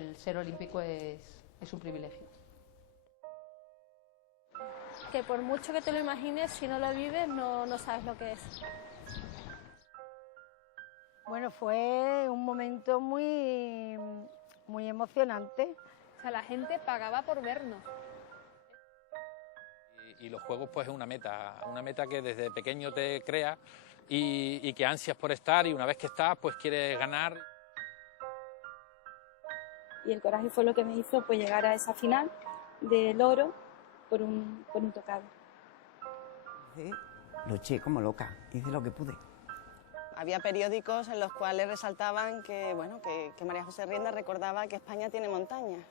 el ser olímpico es un privilegio. Que por mucho que te lo imagines, si no lo vives, no sabes lo que es. Bueno, fue un momento muy emocionante. O sea, la gente pagaba por vernos. Y los juegos pues es una meta que desde pequeño te crea y que ansias por estar, y una vez que estás pues quieres ganar. Y el coraje fue lo que me hizo pues llegar a esa final del oro por un tocado. Luché como loca, hice lo que pude. Había periódicos en los cuales resaltaban que María José Rienda recordaba que España tiene montañas.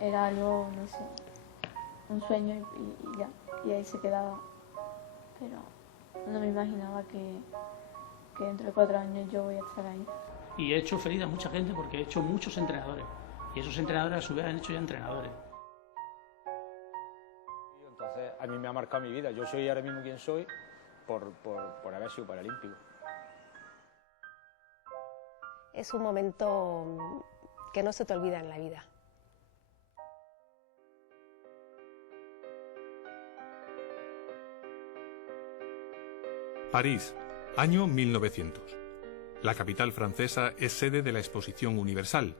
Era algo, no sé, un sueño y ya, y ahí se quedaba. Pero no me imaginaba que dentro de 4 años yo voy a estar ahí. Y he hecho feliz a mucha gente porque he hecho muchos entrenadores. Y esos entrenadores a su vez han hecho ya entrenadores. Entonces a mí me ha marcado mi vida. Yo soy ahora mismo quien soy por haber sido paralímpico. Es un momento que no se te olvida en la vida. París, año 1900. La capital francesa es sede de la Exposición Universal,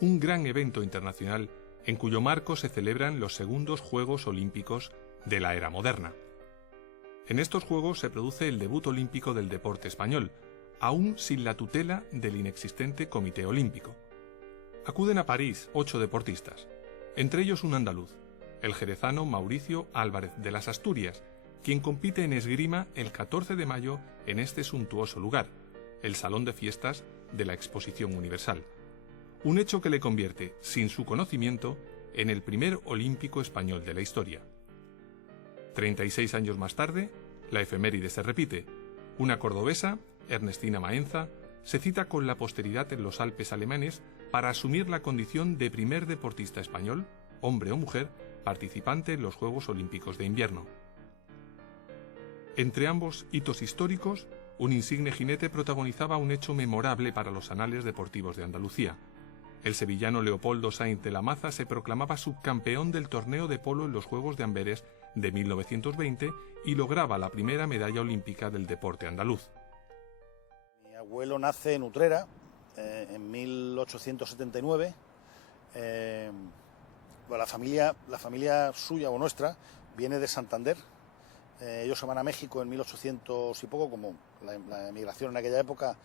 un gran evento internacional en cuyo marco se celebran los segundos Juegos Olímpicos de la era moderna. En estos Juegos se produce el debut olímpico del deporte español, aún sin la tutela del inexistente Comité Olímpico. Acuden a París 8 deportistas, entre ellos un andaluz, el jerezano Mauricio Álvarez de las Asturias, quien compite en esgrima el 14 de mayo en este suntuoso lugar, el Salón de Fiestas de la Exposición Universal. Un hecho que le convierte, sin su conocimiento, en el primer olímpico español de la historia. 36 años más tarde, la efeméride se repite. Una cordobesa, Ernestina Maenza, se cita con la posteridad en los Alpes alemanes para asumir la condición de primer deportista español, hombre o mujer, participante en los Juegos Olímpicos de Invierno. Entre ambos hitos históricos, un insigne jinete protagonizaba un hecho memorable para los anales deportivos de Andalucía. El sevillano Leopoldo Sainz de la Maza se proclamaba subcampeón del torneo de polo en los Juegos de Amberes de 1920 y lograba la primera medalla olímpica del deporte andaluz. Mi abuelo nace en Utrera en 1879. La familia suya o nuestra viene de Santander. Ellos se van a México en 1800 y poco, como la emigración en aquella época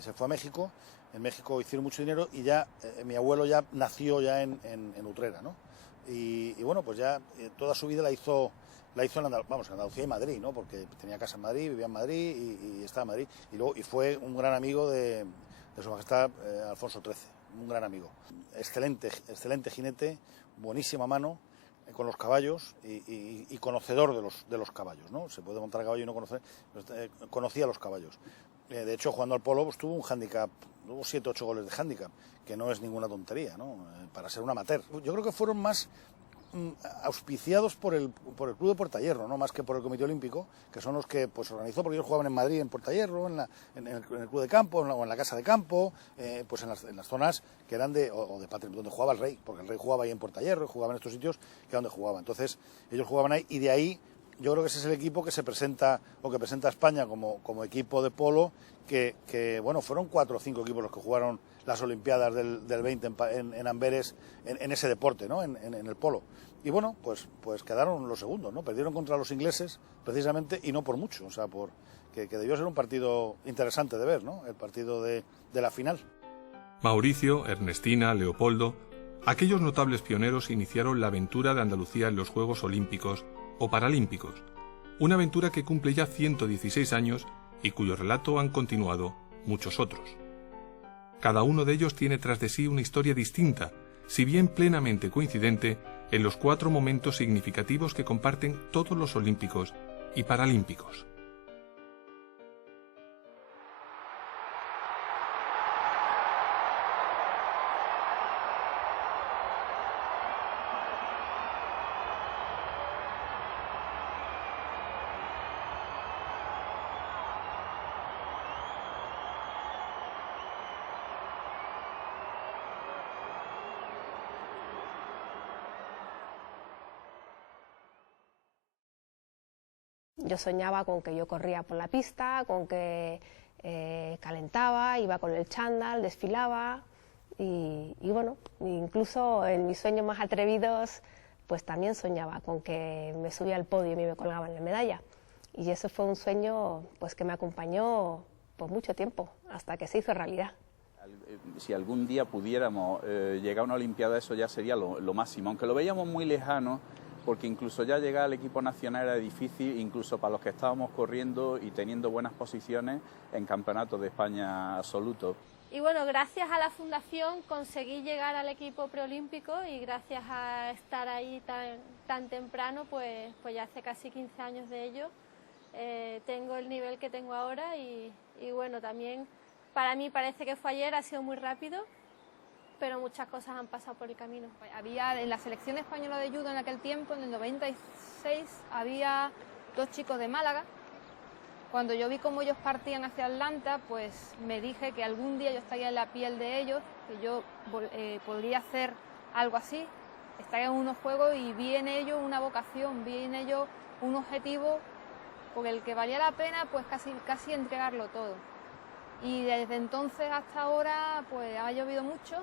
se fue a México. En México hicieron mucho dinero y ya mi abuelo ya nació ya en Utrera, ¿no? Y bueno, pues ya toda su vida la hizo en Andalucía y Madrid, ¿no? Porque tenía casa en Madrid, vivía en Madrid y estaba en Madrid. Y fue un gran amigo de Su Majestad Alfonso XIII, un gran amigo. Excelente jinete, buenísima mano con los caballos y conocedor de los caballos, ¿no? Se puede montar a caballo y no conocer, conocía los caballos. De hecho, jugando al polo pues, tuvo un hándicap, tuvo 7 o 8 goles de hándicap, que no es ninguna tontería, ¿no? Para ser un amateur. Yo creo que fueron más auspiciados por el Club de Portahierro, ¿no? Más que por el Comité Olímpico, que son los que pues organizó, porque ellos jugaban en Madrid, en Portahierro, en el Club de Campo, o en la Casa de Campo, pues en las zonas que eran de patrimonio, donde jugaba el rey, porque el rey jugaba ahí en Portahierro, jugaba en estos sitios que era donde jugaba. Entonces, ellos jugaban ahí y de ahí yo creo que ese es el equipo que se presenta, o que presenta a España como equipo de polo, que bueno, fueron 4 o 5 equipos los que jugaron las Olimpiadas del 20 en Amberes, en ese deporte, ¿no? En el polo. Y bueno, pues quedaron los segundos, ¿no? Perdieron contra los ingleses, precisamente, y no por mucho, o sea, que debió ser un partido interesante de ver, ¿no? El partido de la final. Mauricio, Ernestina, Leopoldo, aquellos notables pioneros iniciaron la aventura de Andalucía en los Juegos Olímpicos o Paralímpicos, una aventura que cumple ya 116 años y cuyo relato han continuado muchos otros. Cada uno de ellos tiene tras de sí una historia distinta, si bien plenamente coincidente en los 4 momentos significativos que comparten todos los olímpicos y paralímpicos. Yo soñaba con que yo corría por la pista, con que calentaba, iba con el chándal, desfilaba y bueno, incluso en mis sueños más atrevidos pues también soñaba con que me subía al podio y me colgaban la medalla. Y eso fue un sueño pues que me acompañó por mucho tiempo, hasta que se hizo realidad. Si algún día pudiéramos llegar a una Olimpiada, eso ya sería lo máximo, aunque lo veíamos muy lejano, porque incluso ya llegar al equipo nacional era difícil, incluso para los que estábamos corriendo y teniendo buenas posiciones en campeonatos de España absolutos. Y bueno, gracias a la fundación conseguí llegar al equipo preolímpico y gracias a estar ahí tan temprano, pues ya hace casi 15 años de ello, tengo el nivel que tengo ahora y bueno, también para mí parece que fue ayer, ha sido muy rápido, pero muchas cosas han pasado por el camino. Había en la selección española de judo en aquel tiempo, en el 96, había 2 chicos de Málaga. Cuando yo vi cómo ellos partían hacia Atlanta, pues me dije que algún día yo estaría en la piel de ellos, que yo podría hacer algo así, estar en unos juegos, y vi en ellos una vocación, vi en ellos un objetivo por el que valía la pena pues casi entregarlo todo. Y desde entonces hasta ahora pues ha llovido mucho,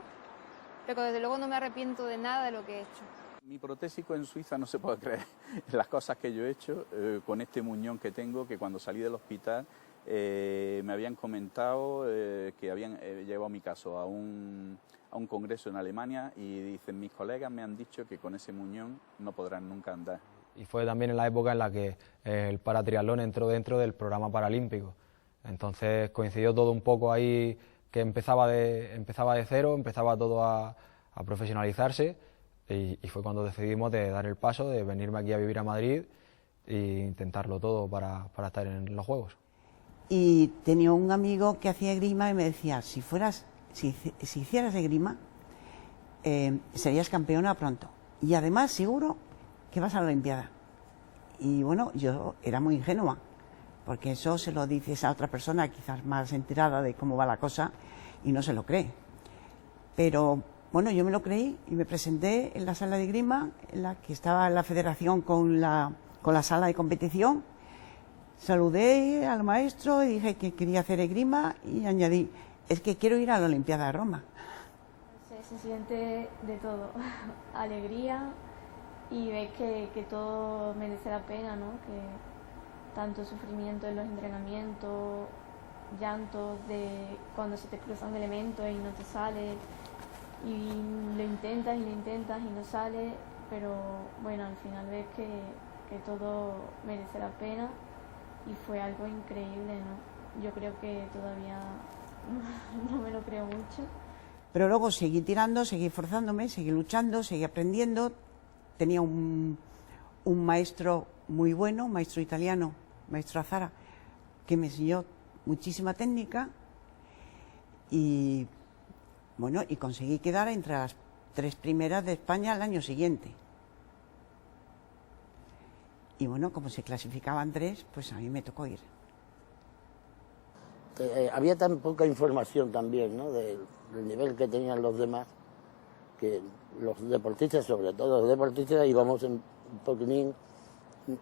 pero desde luego no me arrepiento de nada de lo que he hecho. Mi protésico en Suiza no se puede creer las cosas que yo he hecho con este muñón que tengo, que cuando salí del hospital me habían comentado que habían llevado mi caso a un congreso en Alemania y dicen, mis colegas me han dicho que con ese muñón no podrán nunca andar. Y fue también en la época en la que el paratriatlón entró dentro del programa paralímpico. Entonces coincidió todo un poco ahí, que empezaba de cero, empezaba todo a profesionalizarse. Y fue cuando decidimos de dar el paso, de venirme aquí a vivir a Madrid e intentarlo todo para estar en los Juegos. Y tenía un amigo que hacía esgrima y me decía, si hicieras esgrima, serías campeona pronto. Y además seguro que vas a la Olimpiada. Y bueno, yo era muy ingenua, porque eso se lo dices a otra persona quizás más enterada de cómo va la cosa y no se lo cree. Pero bueno, yo me lo creí y me presenté en la sala de esgrima, en la que estaba la federación con la sala de competición. Saludé al maestro y dije que quería hacer esgrima y añadí, es que quiero ir a la Olimpiada de Roma. Se siente de todo, alegría, y ves que todo merece la pena, ¿no? Que tanto sufrimiento en los entrenamientos, llantos de cuando se te cruza un elemento y no te sale, y lo intentas y no sale, pero bueno, al final ves que todo merece la pena y fue algo increíble, ¿no? Yo creo que todavía no me lo creo mucho. Pero luego seguí tirando, seguí esforzándome, seguí luchando, seguí aprendiendo. Tenía un maestro muy bueno, un maestro italiano, maestro Azara, que me enseñó muchísima técnica y bueno, y conseguí quedar entre las 3 primeras de España al año siguiente. Y bueno, como se clasificaban 3, pues a mí me tocó ir. Había tan poca información también, ¿no?, del nivel que tenían los demás, que los deportistas, sobre todo los deportistas, íbamos un poquitín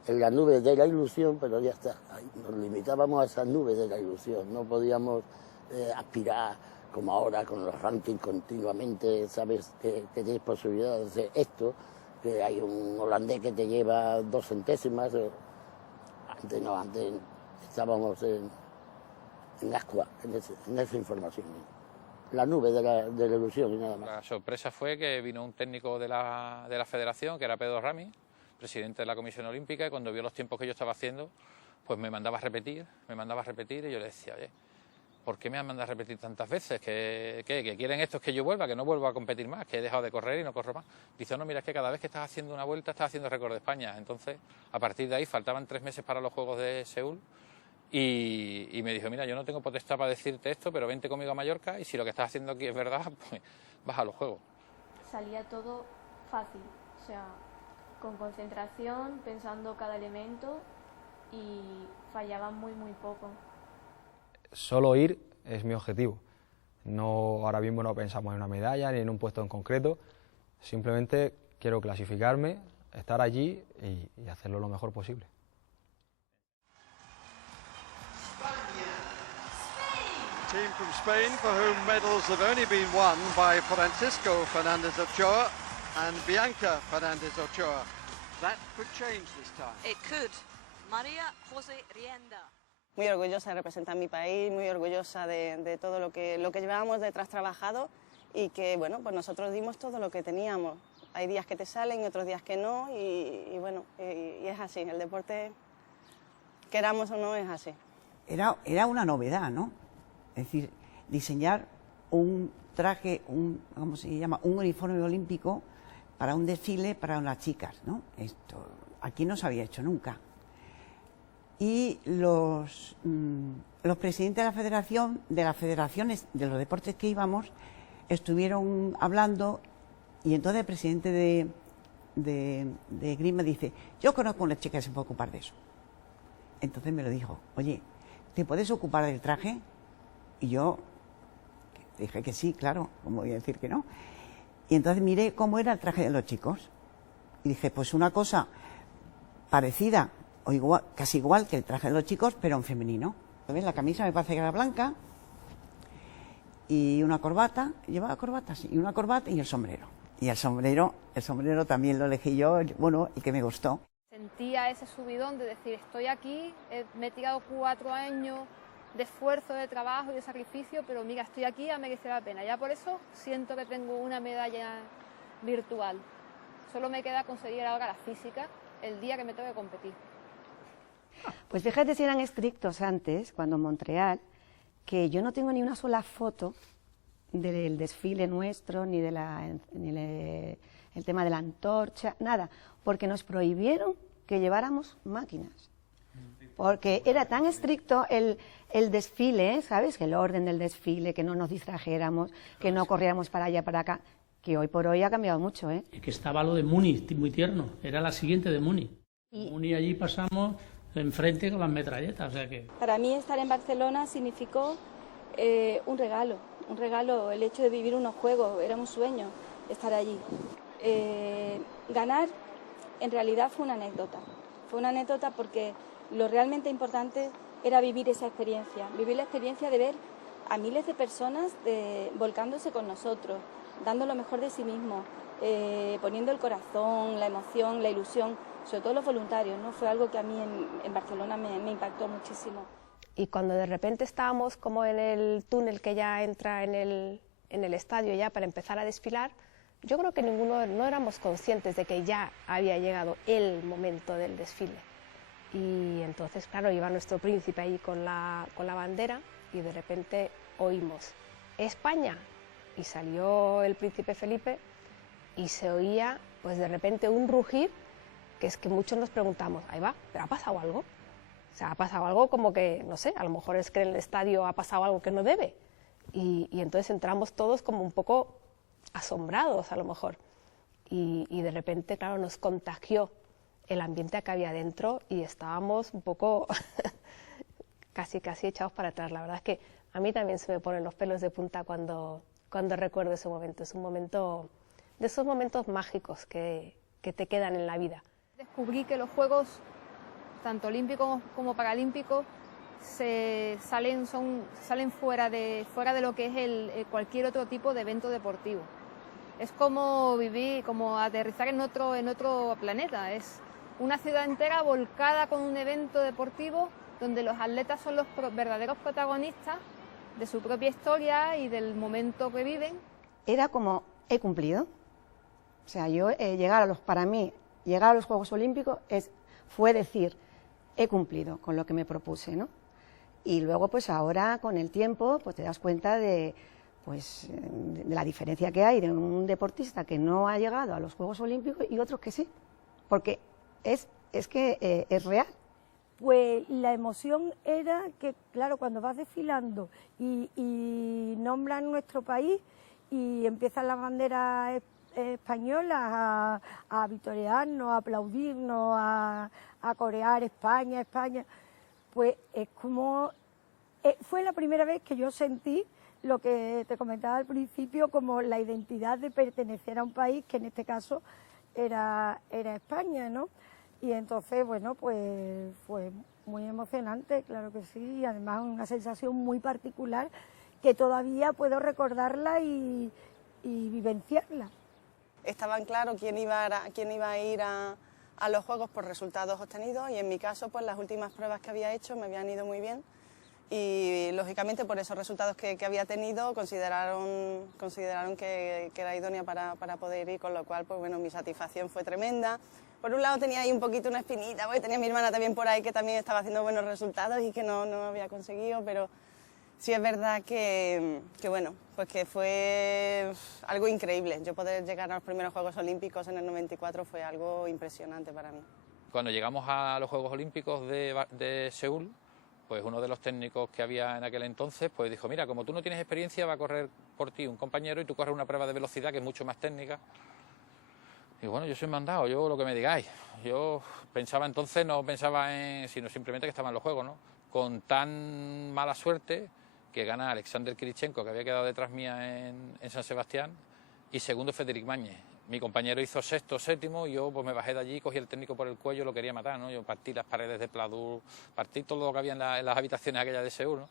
en la nube de la ilusión, pero ya está, nos limitábamos a esas nubes de la ilusión, no podíamos aspirar como ahora con los rankings continuamente, sabes que tienes posibilidad de hacer esto, que hay un holandés que te lleva 2 centésimas, antes no, antes estábamos en ascua, en esa información, la nube de la ilusión y nada más. La sorpresa fue que vino un técnico de la federación, que era Pedro Rami, presidente de la Comisión Olímpica, y cuando vio los tiempos que yo estaba haciendo, pues me mandaba a repetir, y yo le decía, oye, ¿por qué me mandas a repetir tantas veces? ¿Que quieren estos que yo vuelva, que no vuelva a competir más, que he dejado de correr y no corro más? Dice, no, mira, es que cada vez que estás haciendo una vuelta estás haciendo récord de España. Entonces, a partir de ahí, faltaban 3 meses para los Juegos de Seúl y me dijo, mira, yo no tengo potestad para decirte esto, pero vente conmigo a Mallorca y si lo que estás haciendo aquí es verdad, pues vas a los Juegos. Salía todo fácil, o sea, con concentración, pensando cada elemento y fallaban muy poco. Solo ir es mi objetivo. No, ahora mismo no pensamos en una medalla ni en un puesto en concreto. Simplemente quiero clasificarme, estar allí y hacerlo lo mejor posible. Team from Spain for whom medals have only been won by Francisco Fernández Ochoa and Bianca Fernández Ochoa. That could change this time. It could. María José Rienda. Muy orgullosa de representar mi país, muy orgullosa de todo lo que llevábamos detrás trabajado y que, bueno, pues nosotros dimos todo lo que teníamos. Hay días que te salen y otros días que no y bueno, y es así, el deporte, queramos o no, es así. Era una novedad, ¿no? Es decir, diseñar un traje, ¿cómo se llama? Un uniforme olímpico para un desfile para unas chicas, ¿no? Esto aquí no se había hecho nunca. Y los presidentes de la federación, de las federaciones, de los deportes que íbamos, estuvieron hablando y entonces el presidente de Esgrima dice, yo conozco una chica que se puede ocupar de eso. Entonces me lo dijo, oye, ¿te puedes ocupar del traje? Y yo dije que sí, claro, ¿cómo voy a decir que no? Y entonces miré cómo era el traje de los chicos. Y dije, pues una cosa parecida, o igual, casi igual que el traje de los chicos, pero en femenino. ¿Ves? La camisa me parece que era blanca, y una corbata, llevaba corbata, sí, y una corbata y el sombrero. Y el sombrero también lo elegí yo, bueno, el que me gustó. Sentía ese subidón de decir, estoy aquí, me he tirado 4 años de esfuerzo, de trabajo y de sacrificio, pero mira, estoy aquí, ha merecido la pena. Ya por eso siento que tengo una medalla virtual. Solo me queda conseguir ahora la física el día que me toque competir. Pues fíjate si eran estrictos antes, cuando en Montreal, que yo no tengo ni una sola foto del desfile nuestro, ni de el tema de la antorcha, nada, porque nos prohibieron que lleváramos máquinas. Porque era tan estricto el desfile, ¿sabes? Que el orden del desfile, que no nos distrajéramos, que no corriéramos para allá, para acá, que hoy por hoy ha cambiado mucho, ¿eh? Es que estaba lo de Muni, muy tierno, era la siguiente de Muni. Muni allí pasamos enfrente con las metralletas, o sea que... Para mí estar en Barcelona significó un regalo, el hecho de vivir unos juegos, era un sueño estar allí. Ganar en realidad fue una anécdota porque lo realmente importante era vivir esa experiencia, vivir la experiencia de ver a miles de personas volcándose con nosotros, dando lo mejor de sí mismos, poniendo el corazón, la emoción, la ilusión, sobre todo los voluntarios, ¿no? Fue algo que a mí en Barcelona me impactó muchísimo. Y cuando de repente estábamos como en el túnel que ya entra en el estadio ya para empezar a desfilar, yo creo que ninguno no éramos conscientes de que ya había llegado el momento del desfile. Y entonces, claro, iba nuestro príncipe ahí con la bandera y de repente oímos España y salió el príncipe Felipe y se oía pues de repente un rugir que es que muchos nos preguntamos, ahí va, ¿pero ha pasado algo? O sea, ha pasado algo como que, no sé, a lo mejor es que en el estadio ha pasado algo que no debe. Y entonces entramos todos como un poco asombrados a lo mejor. Y de repente, claro, nos contagió el ambiente que había dentro y estábamos un poco casi echados para atrás. La verdad es que a mí también se me ponen los pelos de punta cuando recuerdo ese momento. Es un momento, de esos momentos mágicos que te quedan en la vida. Descubrí que los Juegos, tanto olímpicos como paralímpicos, salen fuera de lo que es cualquier otro tipo de evento deportivo. Es como vivir, como aterrizar en otro planeta. Es una ciudad entera volcada con un evento deportivo donde los atletas son los verdaderos protagonistas de su propia historia y del momento que viven. Era como, he cumplido. O sea, para mí, llegar a los Juegos Olímpicos fue decir, he cumplido con lo que me propuse, ¿no? Y luego, pues ahora, con el tiempo, pues te das cuenta de la diferencia que hay de un deportista que no ha llegado a los Juegos Olímpicos y otros que sí, porque es que es real. Pues la emoción era que, claro, cuando vas desfilando y nombran nuestro país y empiezan las banderas españolas a vitorearnos, a aplaudirnos, a corear España, pues es como... fue la primera vez que yo sentí lo que te comentaba al principio, como la identidad de pertenecer a un país, que en este caso era España, ¿no? Y entonces, bueno, pues fue muy emocionante. emocionante, claro que sí, y además una sensación muy particular que todavía puedo recordarla y vivenciarla. Estaban claro quién iba a ir a los Juegos por resultados obtenidos y en mi caso pues las últimas pruebas que había hecho me habían ido muy bien y lógicamente por esos resultados que había tenido consideraron que era idónea para poder ir, con lo cual pues bueno, mi satisfacción fue tremenda. Por un lado tenía ahí un poquito una espinita, porque tenía a mi hermana también por ahí que también estaba haciendo buenos resultados y que no había conseguido, pero sí es verdad que bueno, pues que fue algo increíble. Yo poder llegar a los primeros Juegos Olímpicos en el 94 fue algo impresionante para mí. Cuando llegamos a los Juegos Olímpicos de Seúl, pues uno de los técnicos que había en aquel entonces pues dijo, mira, como tú no tienes experiencia, va a correr por ti un compañero y tú corres una prueba de velocidad que es mucho más técnica. Y bueno, yo soy mandado, yo lo que me digáis. Yo pensaba entonces, no pensaba en, sino simplemente que estaba en los Juegos, ¿no? Con tan mala suerte que gana Alexander Kirichenko, que había quedado detrás mía en San Sebastián, y segundo Federic Mañez. Mi compañero hizo sexto, séptimo, y yo pues me bajé de allí, cogí el técnico por el cuello, lo quería matar, ¿no? Yo partí las paredes de Pladur, partí todo lo que había en las habitaciones aquellas de Seúl, ¿no?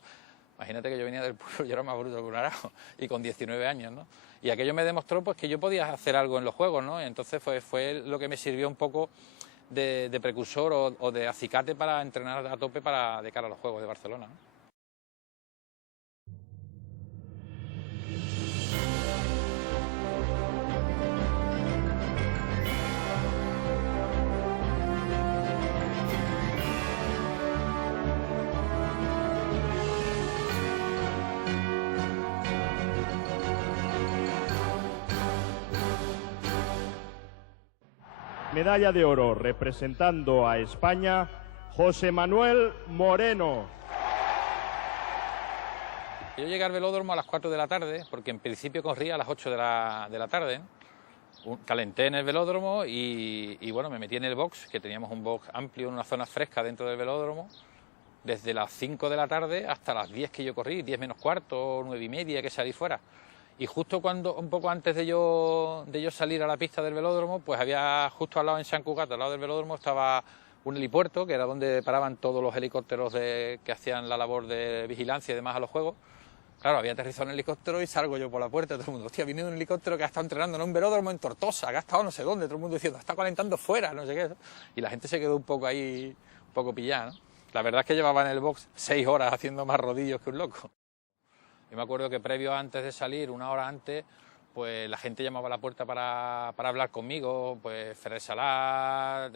Imagínate que yo venía del pueblo, yo era más bruto que un arajo, y con 19 años, ¿no? Y aquello me demostró pues que yo podía hacer algo en los Juegos, ¿no? Y entonces fue lo que me sirvió un poco de precursor o de acicate para entrenar a tope de cara a los Juegos de Barcelona, ¿no? Medalla de oro representando a España, José Manuel Moreno. Yo llegué al velódromo a las 4 de la tarde, porque en principio corría a las 8 de la tarde. Calenté en el velódromo y bueno, me metí en el box, que teníamos un box amplio, una zona fresca dentro del velódromo, desde las 5 de la tarde hasta las 10 que yo corrí, 10 menos cuarto, 9 y media que salí fuera. Y justo un poco antes de yo salir a la pista del velódromo, pues había justo al lado en Sant Cugat, al lado del velódromo, estaba un helipuerto, que era donde paraban todos los helicópteros que hacían la labor de vigilancia y demás a los Juegos. Claro, había aterrizado en el helicóptero y salgo yo por la puerta, todo el mundo, hostia, viene un helicóptero que ha estado entrenando en un velódromo en Tortosa, que ha estado no sé dónde, todo el mundo diciendo, está calentando fuera, no sé qué. Y la gente se quedó un poco ahí, un poco pillada, ¿no? La verdad es que llevaba en el box 6 horas haciendo más rodillos que un loco. Yo me acuerdo que previo antes de salir, una hora antes, pues la gente llamaba a la puerta para hablar conmigo, pues Ferrer Salat,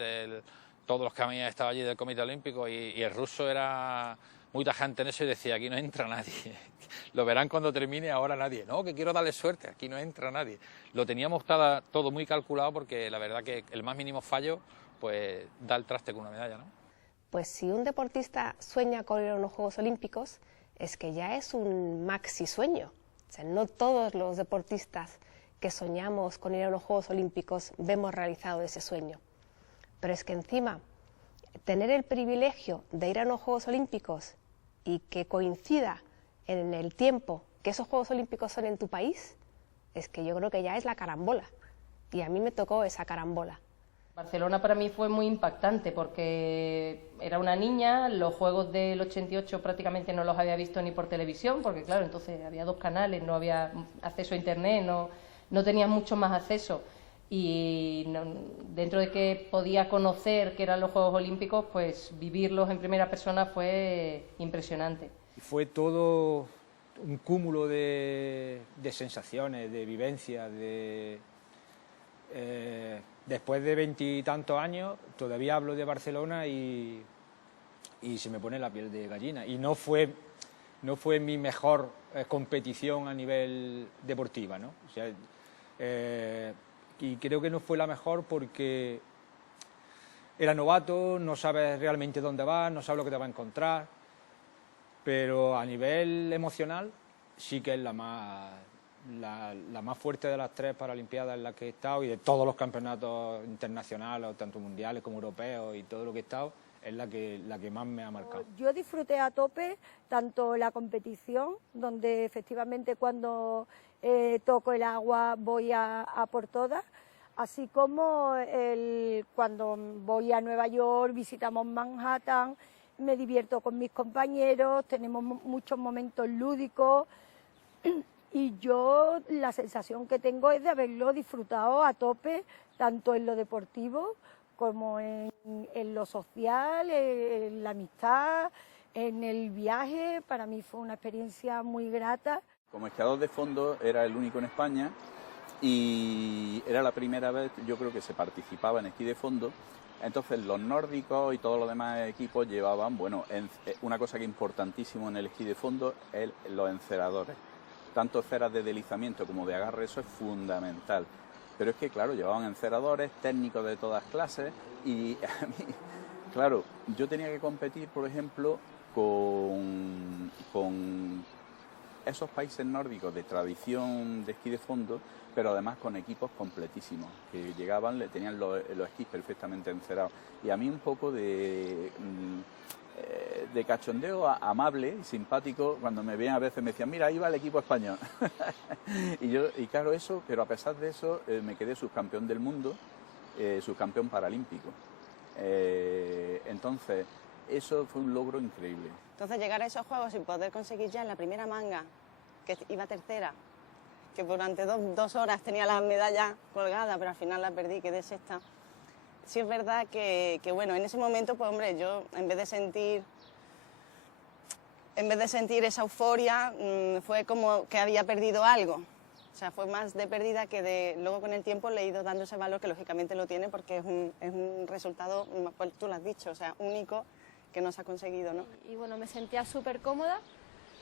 todos los que habían estado allí del Comité Olímpico, y el ruso era muy tajante en eso y decía, aquí no entra nadie. Lo verán cuando termine, ahora nadie. No, que quiero darle suerte, aquí no entra nadie. Lo teníamos todo muy calculado porque la verdad que el más mínimo fallo pues da el traste con una medalla, ¿no? Pues si un deportista sueña con ir a unos Juegos Olímpicos, es que ya es un maxi sueño. O sea, no todos los deportistas que soñamos con ir a unos Juegos Olímpicos vemos realizado ese sueño. Pero es que encima, tener el privilegio de ir a unos Juegos Olímpicos y que coincida en el tiempo que esos Juegos Olímpicos son en tu país, es que yo creo que ya es la carambola. Y a mí me tocó esa carambola. Barcelona para mí fue muy impactante porque era una niña, los Juegos del 88 prácticamente no los había visto ni por televisión, porque claro, entonces había 2 canales, no había acceso a internet, no tenía mucho más acceso. Y dentro de que podía conocer que eran los Juegos Olímpicos, pues vivirlos en primera persona fue impresionante. Fue todo un cúmulo de sensaciones, de vivencias, después de 20 y tantos años todavía hablo de Barcelona y se me pone la piel de gallina. Y no fue mi mejor competición a nivel deportiva, ¿no? O sea, y creo que no fue la mejor porque era novato, no sabes realmente dónde vas, no sabes lo que te va a encontrar, pero a nivel emocional sí que es la más fuerte de las 3 Paralimpiadas en las que he estado y de todos los campeonatos internacionales, tanto mundiales como europeos y todo lo que he estado, es la que más me ha marcado. Yo disfruté a tope tanto la competición, donde efectivamente cuando toco el agua voy a por todas, así como cuando voy a Nueva York, visitamos Manhattan, me divierto con mis compañeros, tenemos muchos momentos lúdicos y yo la sensación que tengo es de haberlo disfrutado a tope, tanto en lo deportivo como en lo social, en la amistad, en el viaje. Para mí fue una experiencia muy grata. Como esquiador de fondo era el único en España y era la primera vez, yo creo, que se participaba en esquí de fondo. Entonces los nórdicos y todos los demás equipos llevaban, bueno, una cosa que es importantísimo en el esquí de fondo es los enceradores. Tanto esferas de deslizamiento como de agarre, eso es fundamental. Pero es que, claro, llevaban enceradores, técnicos de todas clases y a mí, claro, yo tenía que competir, por ejemplo, con esos países nórdicos de tradición de esquí de fondo, pero además con equipos completísimos, que llegaban, tenían los esquís perfectamente encerados. Y a mí un poco de cachondeo amable y simpático, cuando me veían a veces me decían, mira, ahí va el equipo español. y claro, eso, pero a pesar de eso me quedé subcampeón del mundo, subcampeón paralímpico. Entonces, eso fue un logro increíble. Entonces llegar a esos juegos sin poder conseguir ya en la primera manga, que iba tercera, que durante dos horas tenía la medalla colgada, pero al final la perdí, quedé sexta. Sí es verdad que bueno, en ese momento, pues hombre, yo en vez de sentir esa euforia, fue como que había perdido algo. O sea, fue más de pérdida que de... Luego con el tiempo le he ido dando ese valor, que lógicamente lo tiene, porque es un resultado, pues tú lo has dicho, o sea, único, que no se ha conseguido, ¿no? Y bueno, me sentía súper cómoda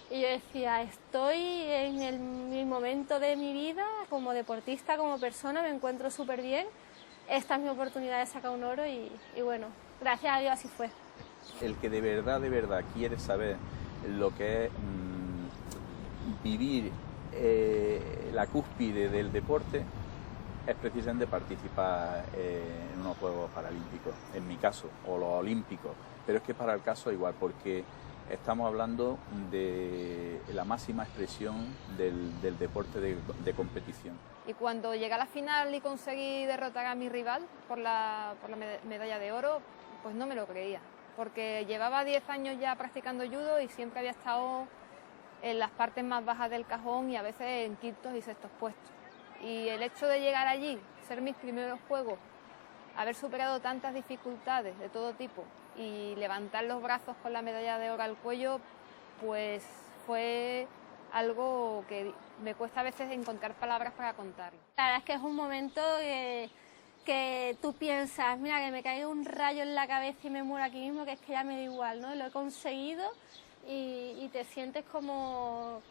y yo decía, estoy en mi momento de mi vida, como deportista, como persona, me encuentro súper bien. Esta es mi oportunidad de sacar un oro y bueno, gracias a Dios así fue. El que de verdad quiere saber lo que es vivir la cúspide del deporte, es precisamente participar en unos Juegos Paralímpicos, en mi caso, o los Olímpicos. Pero es que para el caso igual, porque estamos hablando de la máxima expresión del deporte de competición. Y cuando llegué a la final y conseguí derrotar a mi rival por la medalla de oro, pues no me lo creía, porque llevaba 10 años ya practicando judo y siempre había estado en las partes más bajas del cajón y a veces en quintos y sextos puestos. Y el hecho de llegar allí, ser mis primeros juegos, haber superado tantas dificultades de todo tipo y levantar los brazos con la medalla de oro al cuello, pues fue algo que me cuesta a veces encontrar palabras para contarlo. La verdad es que es un momento que tú piensas, mira, que me caiga un rayo en la cabeza y me muero aquí mismo, que es que ya me da igual, ¿no? Lo he conseguido y te sientes como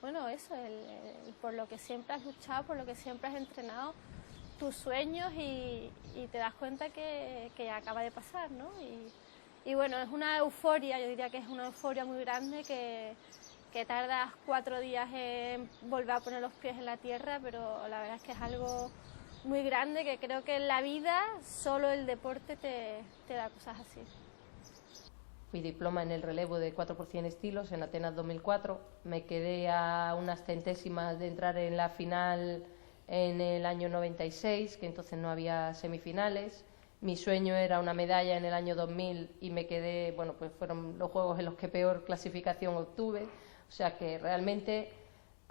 bueno, eso, por lo que siempre has luchado, por lo que siempre has entrenado, tus sueños y te das cuenta que acaba de pasar, ¿no? Y bueno, es una euforia, yo diría que es una euforia muy grande que tardas 4 días en volver a poner los pies en la tierra, pero la verdad es que es algo muy grande que creo que en la vida solo el deporte te da cosas así. Fui diploma en el relevo de 4 x 100 estilos en Atenas 2004. Me quedé a unas centésimas de entrar en la final en el año 96, que entonces no había semifinales. Mi sueño era una medalla en el año 2000 y me quedé, bueno, pues fueron los juegos en los que peor clasificación obtuve. O sea que realmente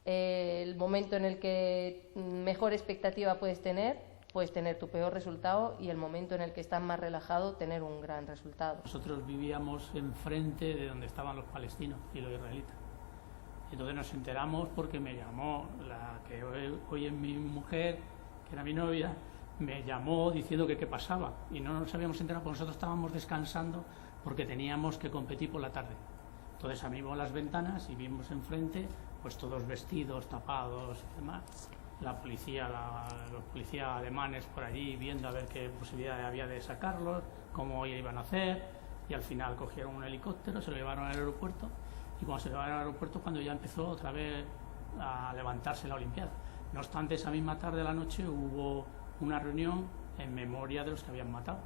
el momento en el que mejor expectativa puedes tener tu peor resultado, y el momento en el que estás más relajado, tener un gran resultado. Nosotros vivíamos enfrente de donde estaban los palestinos y los israelitas. Entonces nos enteramos porque me llamó la que hoy es mi mujer, que era mi novia, me llamó diciendo que qué pasaba, y no nos habíamos enterado porque nosotros estábamos descansando porque teníamos que competir por la tarde. Entonces abrimos las ventanas y vimos enfrente pues todos vestidos, tapados y demás. La policía, los policías alemanes por allí viendo a ver qué posibilidad había de sacarlos, cómo iban a hacer, y al final cogieron un helicóptero, se lo llevaron al aeropuerto, y cuando se lo llevaron al aeropuerto cuando ya empezó otra vez a levantarse la Olimpiada. No obstante, esa misma tarde de la noche hubo una reunión en memoria de los que habían matado,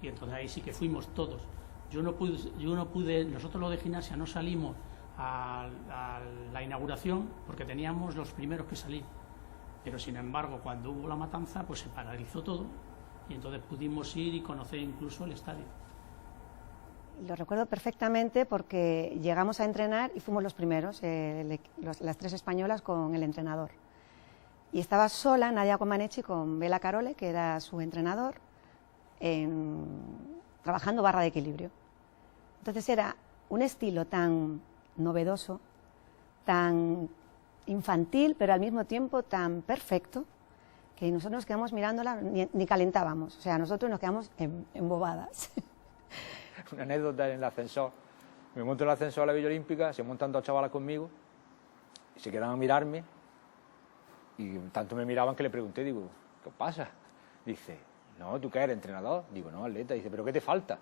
y entonces ahí sí que fuimos todos. Yo no pude, nosotros los de gimnasia no salimos a la inauguración porque teníamos los primeros que salir. Pero sin embargo, cuando hubo la matanza, pues se paralizó todo y entonces pudimos ir y conocer incluso el estadio. lo recuerdo perfectamente porque llegamos a entrenar y fuimos los primeros, las 3 españolas con el entrenador. Y estaba sola Nadia Comaneci con Bela Carole, que era su entrenador, trabajando barra de equilibrio. Entonces era un estilo tan novedoso, tan infantil, pero al mismo tiempo tan perfecto, que nosotros nos quedamos mirándola, ni calentábamos, o sea, nosotros nos quedamos embobadas. Una anécdota en el ascensor. Me monto en el ascensor a la Villa Olímpica, se montan 2 chavalas conmigo, y se quedaban a mirarme, y tanto me miraban que le pregunté, digo, ¿qué pasa? Dice, no, ¿tú qué eres, entrenador? Digo, no, atleta. Dice, ¿pero qué te falta?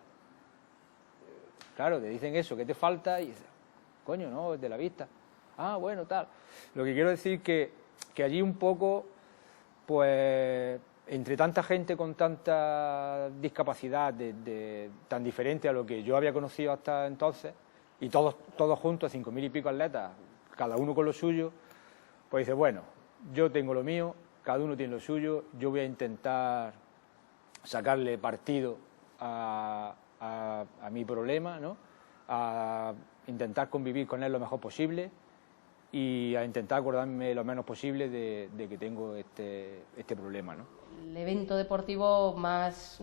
Claro, te dicen eso, ¿qué te falta? Y dice, coño, no, es de la vista. Ah, bueno, tal. Lo que quiero decir que allí un poco, pues, entre tanta gente con tanta discapacidad, tan diferente a lo que yo había conocido hasta entonces, y todos juntos, 5.000 y pico atletas, cada uno con lo suyo, pues dice, bueno, yo tengo lo mío, cada uno tiene lo suyo, yo voy a intentar sacarle partido a mi problema, ¿no? A intentar convivir con él lo mejor posible y a intentar acordarme lo menos posible de que tengo este problema, ¿no? El evento deportivo más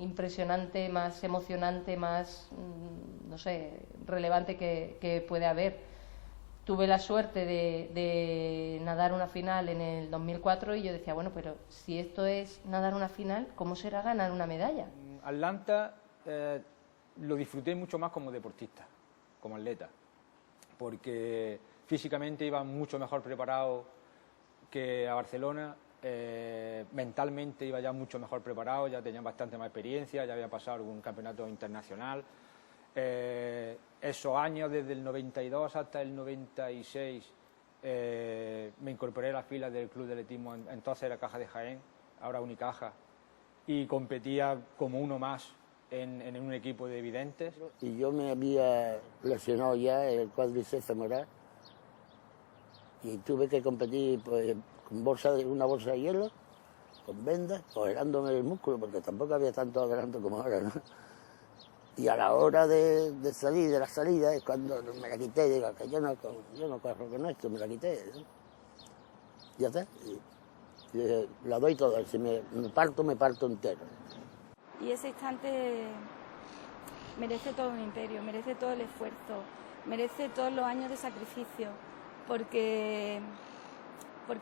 impresionante, más emocionante, más, no sé, relevante que puede haber. Tuve la suerte de nadar una final en el 2004 y yo decía, bueno, pero si esto es nadar una final, ¿cómo será ganar una medalla? Atlanta lo disfruté mucho más como deportista, como atleta, porque físicamente iba mucho mejor preparado que a Barcelona, mentalmente iba ya mucho mejor preparado, ya tenía bastante más experiencia, ya había pasado algún campeonato internacional. Esos años, desde el 92 hasta el 96, me incorporé a las filas del Club de Atletismo, entonces era Caja de Jaén, ahora Unicaja, y competía como uno más en un equipo de videntes. Y yo me había lesionado ya el cuádriceps femoral y tuve que competir pues, con una bolsa de hielo, con vendas, congelándome el músculo, porque tampoco había tanto adelanto como ahora, ¿no? Y a la hora de salir, de la salida, es cuando me la quité, digo, que yo no corro con esto, me la quité, ¿no? Ya está, y dije, la doy toda, si me parto entero. Y ese instante merece todo un imperio, merece todo el esfuerzo, merece todos los años de sacrificio, porque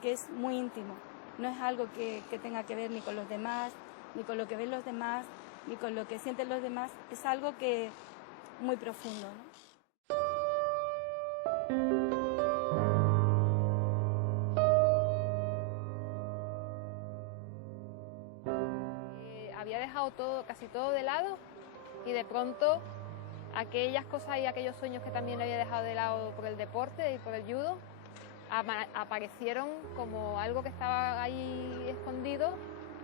es muy íntimo, no es algo que tenga que ver ni con los demás, ni con lo que ven los demás, ni con lo que sienten los demás, es algo que muy profundo, ¿no? Había dejado casi todo de lado y de pronto aquellas cosas y aquellos sueños que también había dejado de lado por el deporte y por el judo aparecieron como algo que estaba ahí escondido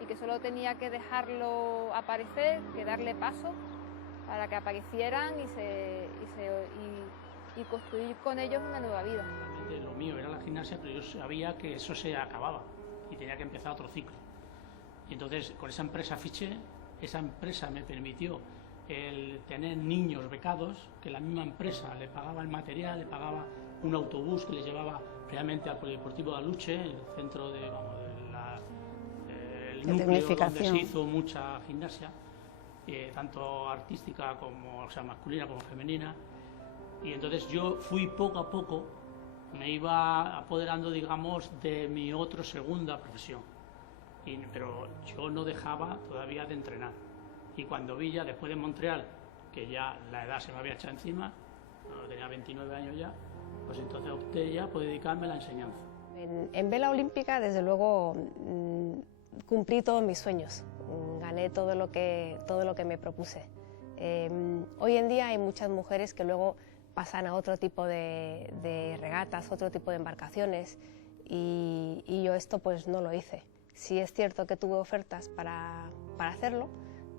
y que solo tenía que dejarlo aparecer, que darle paso para que aparecieran y construir con ellos una nueva vida. Lo mío era la gimnasia, pero yo sabía que eso se acababa y tenía que empezar otro ciclo. Y entonces con esa empresa fiché, esa empresa me permitió el tener niños becados, que la misma empresa le pagaba el material, le pagaba un autobús que les llevaba realmente al Polideportivo de Aluche, el centro de, el núcleo donde se hizo mucha gimnasia, tanto artística como, o sea, masculina como femenina. Y entonces yo fui poco a poco, me iba apoderando, digamos, de mi otra segunda profesión. Pero yo no dejaba todavía de entrenar. Y cuando vi ya, después de Montreal, que ya la edad se me había echado encima, tenía 29 años ya, pues entonces opté ya por dedicarme a la enseñanza. En vela olímpica, desde luego, cumplí todos mis sueños, gané todo lo que me propuse. Hoy en día hay muchas mujeres que luego pasan a otro tipo de regatas, otro tipo de embarcaciones, y yo esto pues no lo hice. Sí es cierto que tuve ofertas para hacerlo,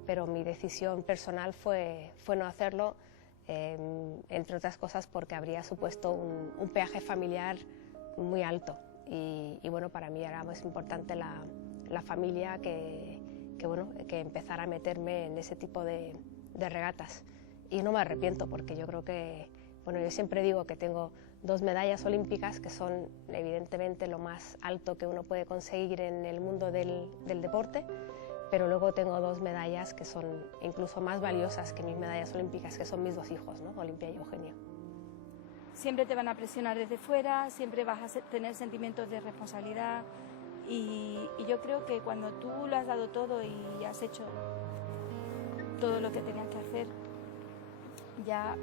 pero mi decisión personal fue no hacerlo, entre otras cosas porque habría supuesto un peaje familiar muy alto. Y bueno, para mí era más importante la familia que empezar a meterme en ese tipo de regatas. y no me arrepiento porque yo creo que, bueno, yo siempre digo que tengo 2 medallas olímpicas que son evidentemente lo más alto que uno puede conseguir en el mundo del deporte, pero luego tengo 2 medallas que son incluso más valiosas que mis medallas olímpicas, que son mis 2 hijos, ¿no? Olimpia y Eugenio. Siempre te van a presionar desde fuera, siempre vas a tener sentimientos de responsabilidad y yo creo que cuando tú lo has dado todo y has hecho todo lo que tenías que hacer, ya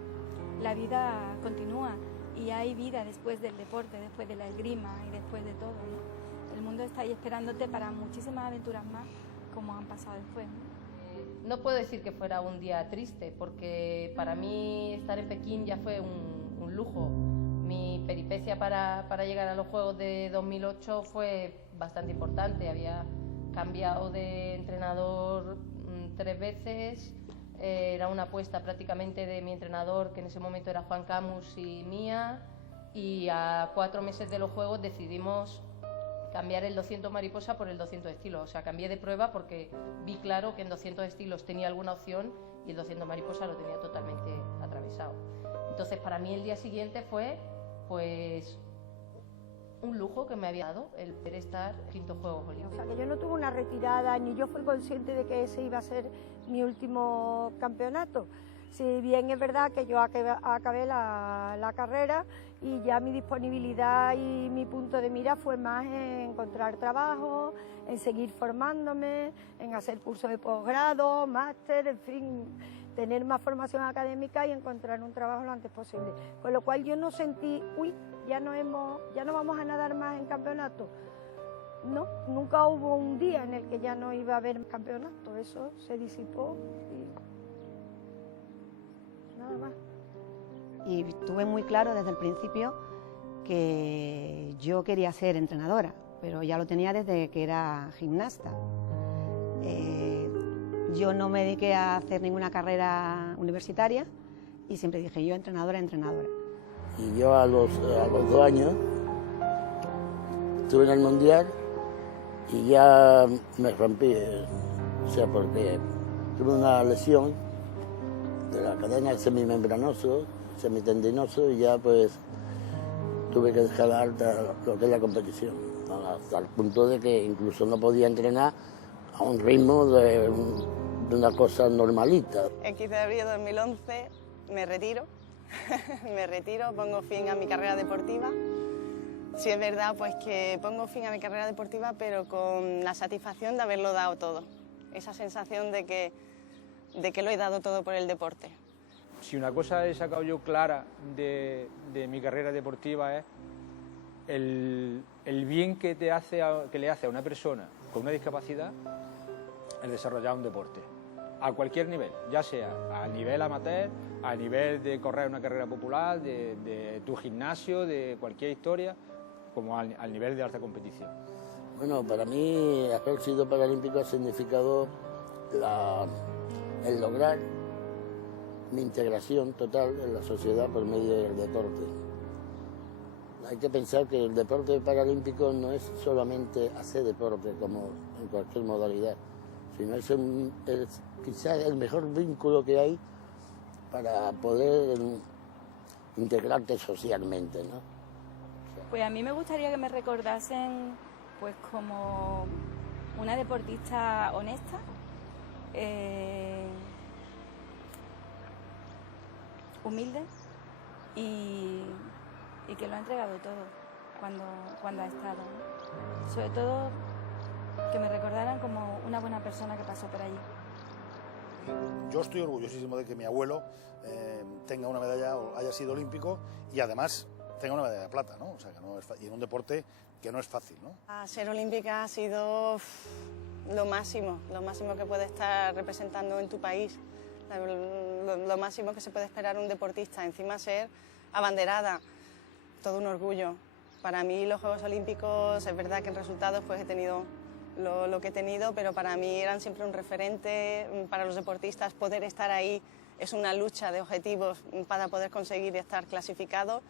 la vida continúa y hay vida después del deporte, después de la esgrima y después de todo, ¿no? El mundo está ahí esperándote para muchísimas aventuras más como han pasado después, ¿no? No puedo decir que fuera un día triste, porque para mí estar en Pekín ya fue un lujo. Mi peripecia para llegar a los Juegos de 2008 fue bastante importante. Había cambiado de entrenador 3 veces, era una apuesta prácticamente de mi entrenador, que en ese momento era Juan Camus, y mía, y a 4 meses de los Juegos decidimos cambiar el 200 mariposa por el 200 estilos. O sea, cambié de prueba porque vi claro que en 200 estilos tenía alguna opción y el 200 mariposa lo tenía totalmente atravesado. Entonces, para mí el día siguiente fue, pues, un lujo que me había dado el poder estar en 5 Juegos Olímpicos. O sea, que yo no tuve una retirada, ni yo fui consciente de que ese iba a ser mi último campeonato. Si bien es verdad que yo acabé la carrera y ya mi disponibilidad y mi punto de mira fue más en encontrar trabajo, en seguir formándome, en hacer cursos de posgrado, máster, en fin, tener más formación académica y encontrar un trabajo lo antes posible. Con lo cual yo no sentí, ya no vamos a nadar más en campeonato. No, nunca hubo un día en el que ya no iba a haber campeonato, eso se disipó y nada más. Y tuve muy claro desde el principio que yo quería ser entrenadora, pero ya lo tenía desde que era gimnasta. Yo no me dediqué a hacer ninguna carrera universitaria y siempre dije yo entrenadora. Y yo a los 2 años estuve en el Mundial y ya me rompí, o sea, porque tuve una lesión de la cadena semimembranoso, semitendinoso, y ya pues tuve que dejar alta lo que es la competición, hasta el punto de que incluso no podía entrenar a un ritmo de una cosa normalita. El 15 de abril de 2011 me retiro, pongo fin a mi carrera deportiva. Sí es verdad pues que pongo fin a mi carrera deportiva, pero con la satisfacción de haberlo dado todo, esa sensación de que lo he dado todo por el deporte. Si una cosa he sacado yo clara de mi carrera deportiva es el bien que le hace a una persona con una discapacidad el desarrollar un deporte, a cualquier nivel, ya sea a nivel amateur, a nivel de correr una carrera popular, de tu gimnasio, de cualquier historia, como al nivel de alta competición. Bueno, para mí haber sido paralímpico ha significado el lograr mi integración total en la sociedad por medio del deporte. Hay que pensar que el deporte paralímpico no es solamente hacer deporte como en cualquier modalidad, sino es quizás el mejor vínculo que hay para poder integrarte socialmente, ¿no? Pues a mí me gustaría que me recordasen pues como una deportista honesta, humilde y que lo ha entregado todo cuando ha estado, ¿no? Sobre todo que me recordaran como una buena persona que pasó por allí. Yo estoy orgullosísimo de que mi abuelo tenga una medalla o haya sido olímpico y además tenga una medalla de plata, ¿no? O sea, que no es y en un deporte que no es fácil, ¿no? Ser olímpica ha sido lo máximo que puede estar representando en tu país, lo máximo que se puede esperar un deportista, encima ser abanderada, todo un orgullo. Para mí los Juegos Olímpicos, es verdad que en resultados pues he tenido lo que he tenido, pero para mí eran siempre un referente. Para los deportistas poder estar ahí es una lucha de objetivos para poder conseguir estar clasificado,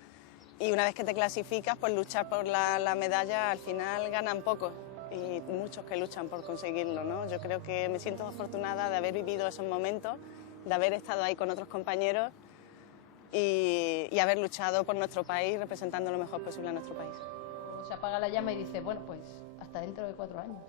y una vez que te clasificas, pues luchar por la medalla, al final ganan pocos y muchos que luchan por conseguirlo, ¿no? Yo creo que me siento afortunada de haber vivido esos momentos de haber estado ahí con otros compañeros y haber luchado por nuestro país, representando lo mejor posible a nuestro país. Se apaga la llama y dice, bueno, pues hasta dentro de 4 años.